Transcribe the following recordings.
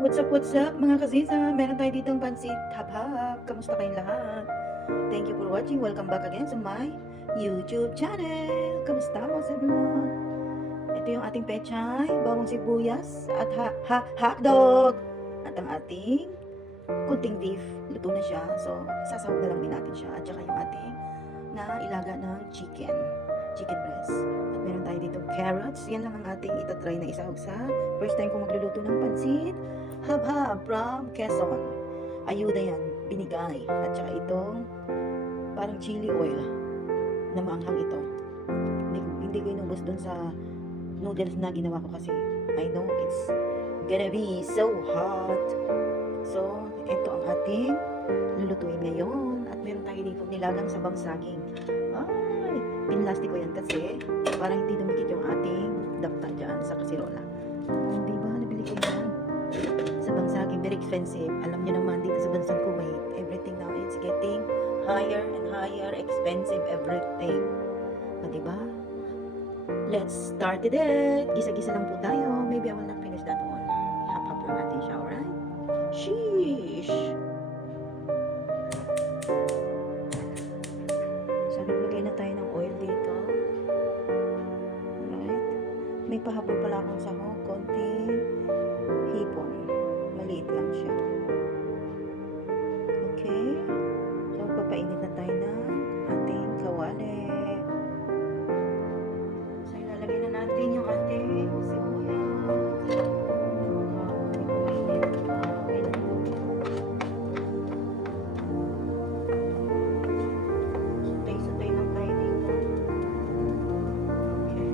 What's up mga kasisa? Meron tayo ditong pansit hap-hap. Kamusta kayong lahat? Thank you for watching. Welcome back again sa my YouTube channel. Kamusta mo sa everyone? Ito yung ating pechay, bawang sibuyas at hotdog. At ang ating kunting beef. Luto na siya. So, sasawag na lang din natin siya. At saka yung ating na ilaga ng chicken breast. At meron tayo dito carrots. Yan lang ang ating itatry na isahog sa first time kong magluluto ng pansit hab-hab from Quezon. Ayuda yan, binigay. At saka itong parang chili oil na maanghang ito. Hindi ko inubos dun sa noodles na ginawa ko kasi I know it's gonna be so hot. So, ito ang ating lulutuin ngayon. At meron tayo dito nilagang sabang saging. Ay, pinlastic ko yan kasi parang hindi dumikit yung ating dakta dyan sa kasirola. Diba? Nabili ko yan. Sabang saging, very expensive. Alam niyo naman, dito sa bansang Kuwait, everything now is getting higher and higher, expensive everything. O, diba? Let's start it. Gisa-gisa lang po tayo. Maybe I will not finish that one. Hap-hap lang natin siya, alright? Sheesh! So, naglagay na tayo ng oil dito. Alright? May pahabol pala akong sahog. Konting hipon. Maliit lang siya. Okay? So, papainit na tayo ng ating kawali. So, ilalagay na natin yung ating sibuyas. Sutay-sutay lang tayo dito. Okay.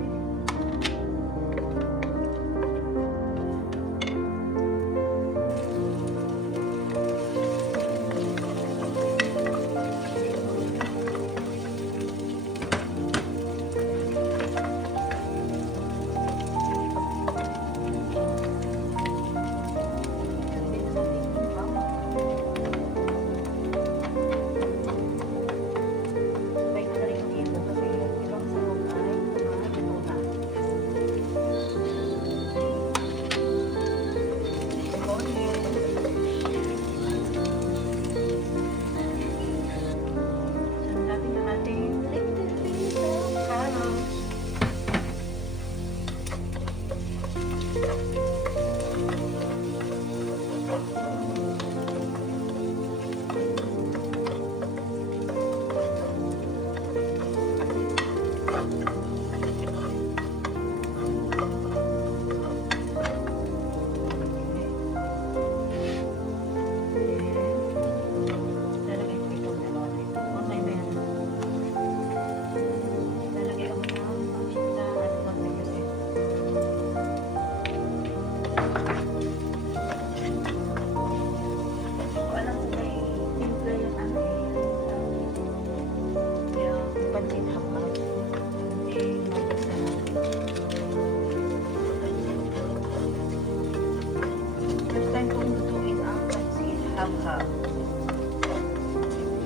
Hab-hab.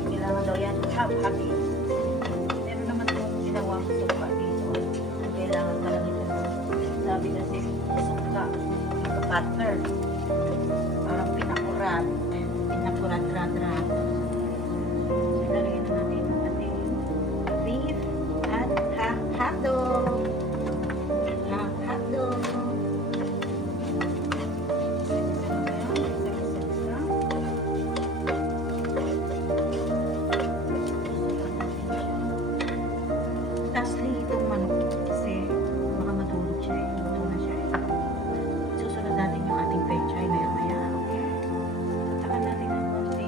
Kailangan daw yan hab-habi. Meron naman itong ginawang suka dito. Kailangan pala nito. Sabi kasi suka. Ito partner. Parang pinakurat. Pinakurat-rat-rat. Ilalagay na natin yung ating beef at hotdog. Hotdog. Lastly, itong manok kasi baka matulog siya eh. Luto na siya eh. Susunod natin yung ating pechay maya-maya. Okay? Takan natin ng konti.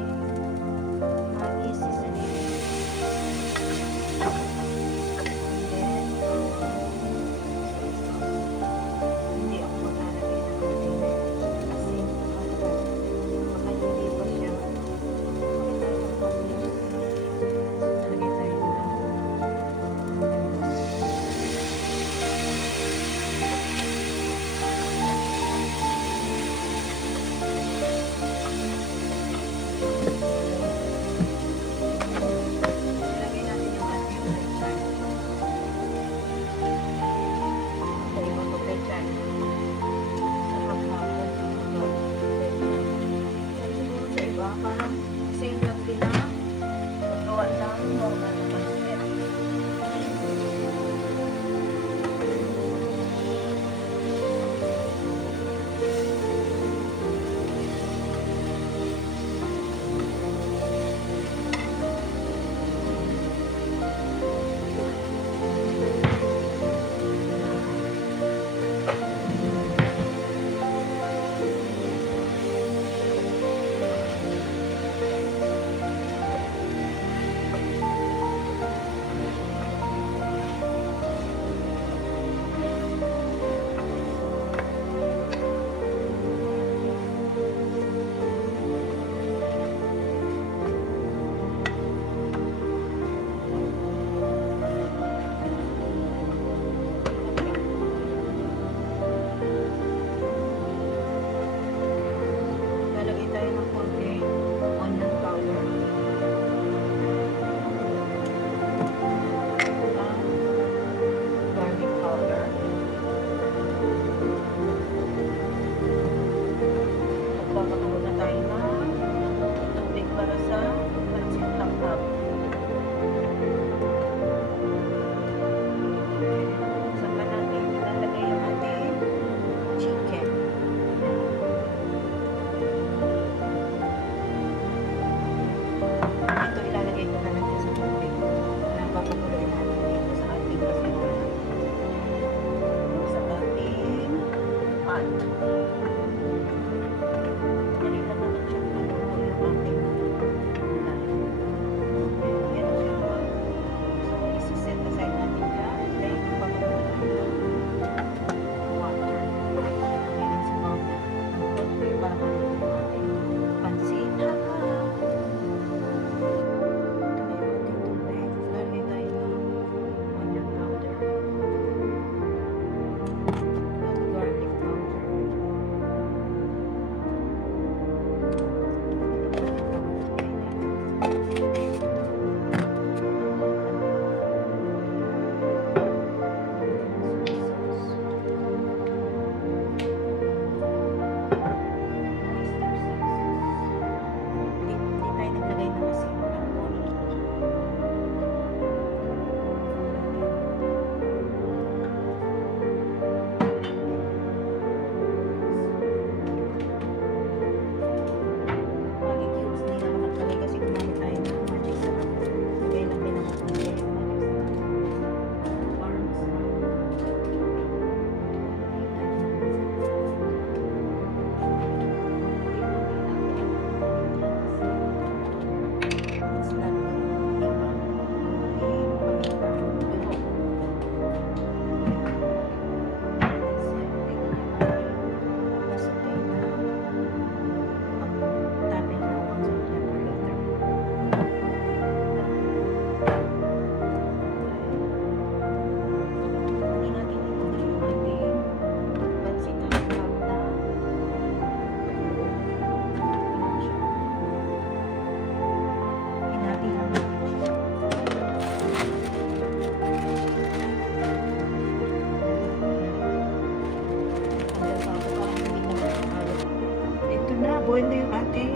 Naboil na yung ating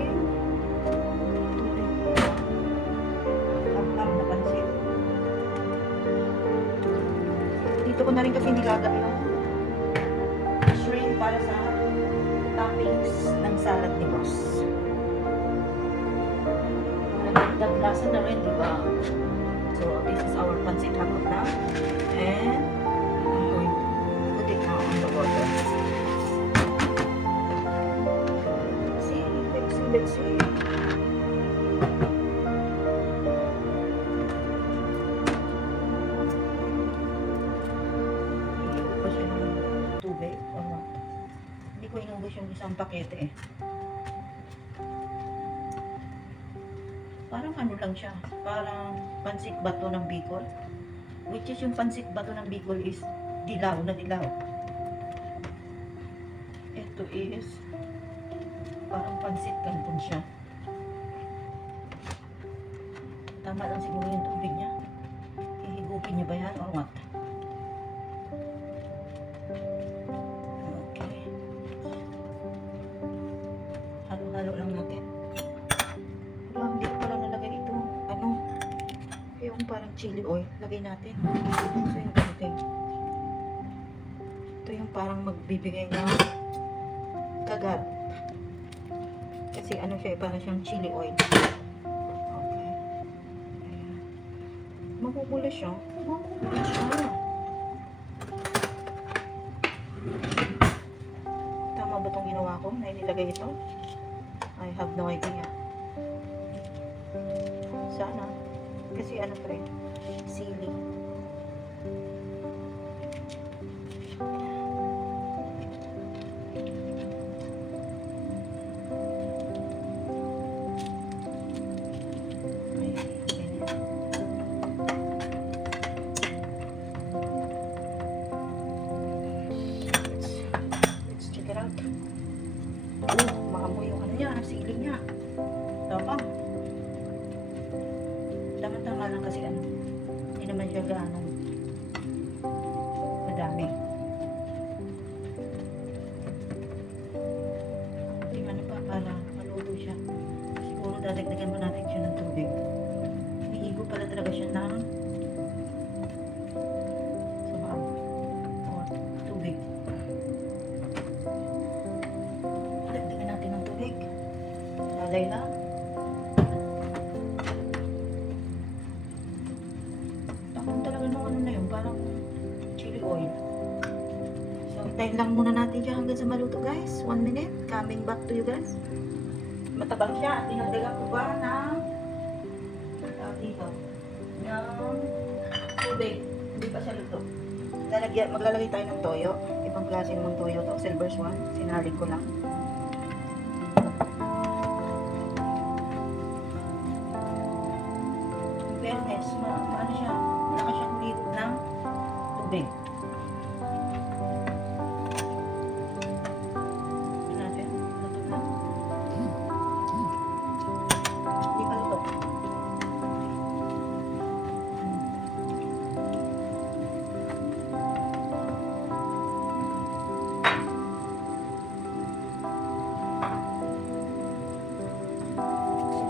lamlam na pansit. Dito ko na rin kasi nilaga yung shrimp para sa toppings ng salad ni Boss. Nagdagdag lasa na rin, diba? So, this is our pancit hapon na. And, I'm going to put it now on the water. Let's see. Iiwan pa siya ng tubig. Hindi ko inubos yung isang pakete eh. Parang ano lang siya. Parang pansit bato ng Bicol. Which is yung pansit bato ng Bicol is dilaw na dilaw. Ito is parang pansit canton siya. Tama lang siguro yung tubig niya. Ihigupin niya ba yan or what? Okay. Halo-halo lang natin. Pero hindi ko pala nalagay ito. Ano? Yung parang chili oil. Lagay natin. So yung ganito. Ito yung parang magbibigay ng kagat. Kasi ano siya, parang siyang chili oil. Okay. Ayan. Makukulo siya. Makukulo siya. Tama ba itong ginawa ko na inilagay ito? I have no idea. Sana. Kasi ano pa rin, sili. Maamoy yung ano niya, ang sili niya. Tapang. Tama-tama lang kasi ano, hindi naman siya gaano madami. Tingnan niyo pa para maluto siya. Siguro dadagdagan mo natin siya ng tubig. Umiigo pala talaga siya ng sabaw o tubig. Dagdagan natin ng tubig. Lalay lang. Takong talaga nung ano na yun, parang chili oil. So, hintayin lang muna natin siya hanggang sa maluto guys. 1 minute. Coming back to you guys. Matabang siya. Dinagdagan ko ba ng dito ng tubig. Hindi pa siya luto. Maglalagay tayo ng toyo. Ibang klase namang toyo to. Silver Swan. Sinalig ko lang. Fairness, ano siya, malaki siyang ligo ng tubig. Ito natin, luto na. Hindi pa luto.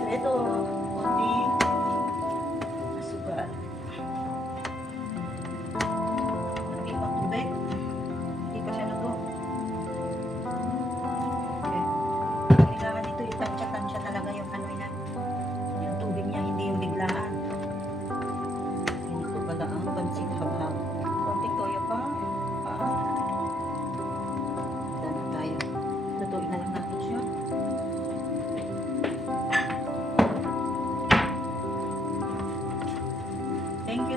Ito, konti asukal. Lagay pang tubig. Hindi pa siya luto. Okay. Kailangan dito itansya-tansya talaga yung ano yan. Yung tubig niya, hindi yung biglaan. Ganito pala ang pansing habhab. Konting toyo pa. Dala tayo. Lutuin na lang natin siya.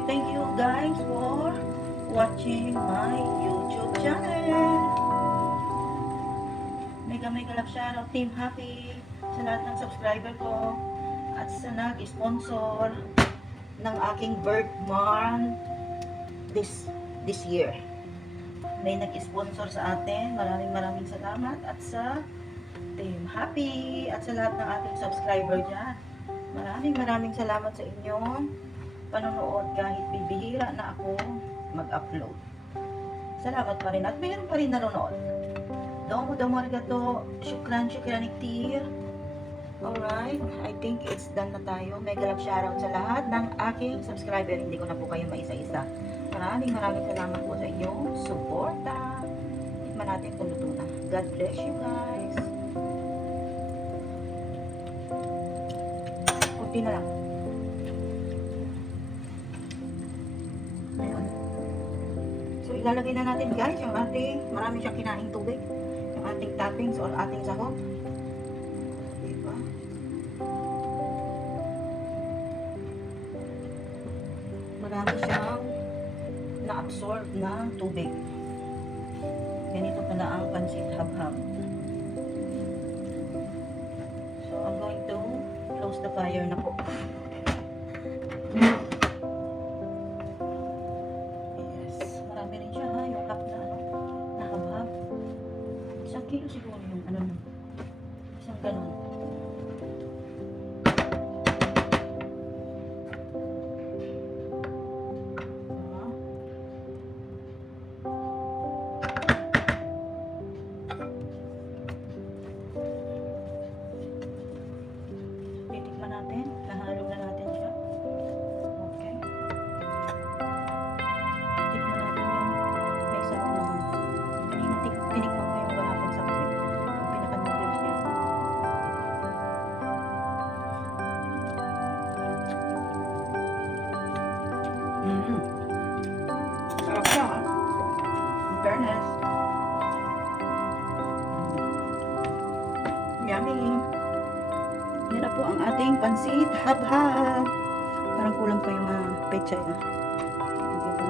Thank you guys for watching my YouTube channel. Mega love shoutout Team Happy sa lahat ng subscriber ko at sa nag-sponsor ng aking birth month this year. May nag-sponsor sa atin. Maraming salamat at sa Team Happy at sa lahat ng ating subscriber dyan. Maraming salamat sa inyong panonood kahit bibihira na ako mag-upload. Salamat pa rin at mayroon pa rin nanonood. Domo arigato. Shukran ktir. Alright, I think it's done na tayo. Mega love shoutout sa lahat ng aking subscriber. Hindi ko na po kayo maisa-isa. Maraming salamat po sa inyong suporta. Tikman natin kung luto na. God bless you guys. Kunti na lang. Ayan. So ilalagay na natin guys yung ating, marami siyang kinaing tubig. Yung ating toppings or ating sahog. Diba? Marami siyang na-absorb na tubig. Ganito pala ang pansit habhab. So, I'm going to close the fire na po. Yes. Marami rin siya ha, yung cup na ano, na habhab. 1 kilo siguro yung ano na. Isang ganun. Titikman natin. Nahalo na natin siya. Okay. Tikman natin yung may sarap naman. Kanina tinikman ko yung wala pang sakit. Yung pinaka-noodles niya. Sarap siya ha. In fairness. Yummy. Yan na po ang ating pansit habhab. Parang kulang pa yung pechay na. Diba?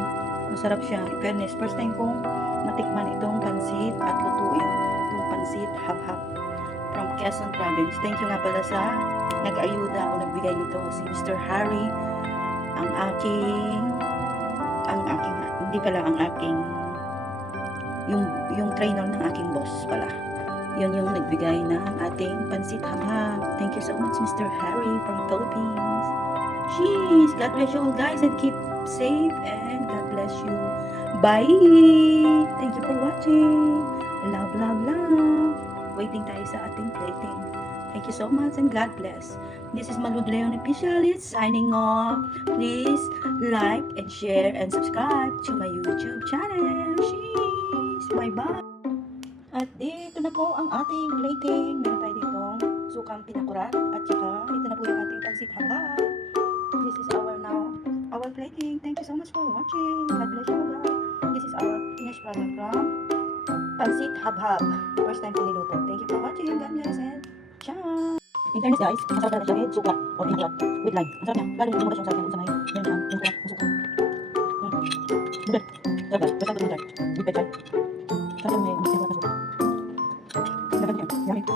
Masarap siya. In fairness, first time kong matikman itong pansit at lutuin itong pansit habhab from Quezon Province. Thank you nga pala sa nag-ayuda o nagbigay nito si Mr. Harry, ang aking yung trainer ng aking boss pala. Yun yung nagbigay ng ating pansit habhab. Thank you so much, Mr. Harry from Philippines. Jeez, God bless you all guys and keep safe and God bless you. Bye! Thank you for watching. Love, love, love. Waiting tayo sa ating plating. Thank you so much and God bless. This is Malud Leon Official. It's signing off. Please like and share and subscribe to my YouTube channel. Jeez! Bye-bye! At dito na po ang ating plating. Meron tayo dito sukang pinakurat. At saka ito na po yung ating pansit habhab. This is our plating. Thank you so much for watching. God bless you guys. This is our finished product from pansit habhab. First time ko niluto. Thank you for watching. God bless and ciao! In fairness guys, masarap talaga siya with suka or pinakurat with lime. Masarap niya. Lalo yung lumabas yung sarap niya sa may meron siyang pinakurat na suka. Good. Sarap guys. First time ko niluto. With pechay. Sarap may pinakurat na suka. Yummy.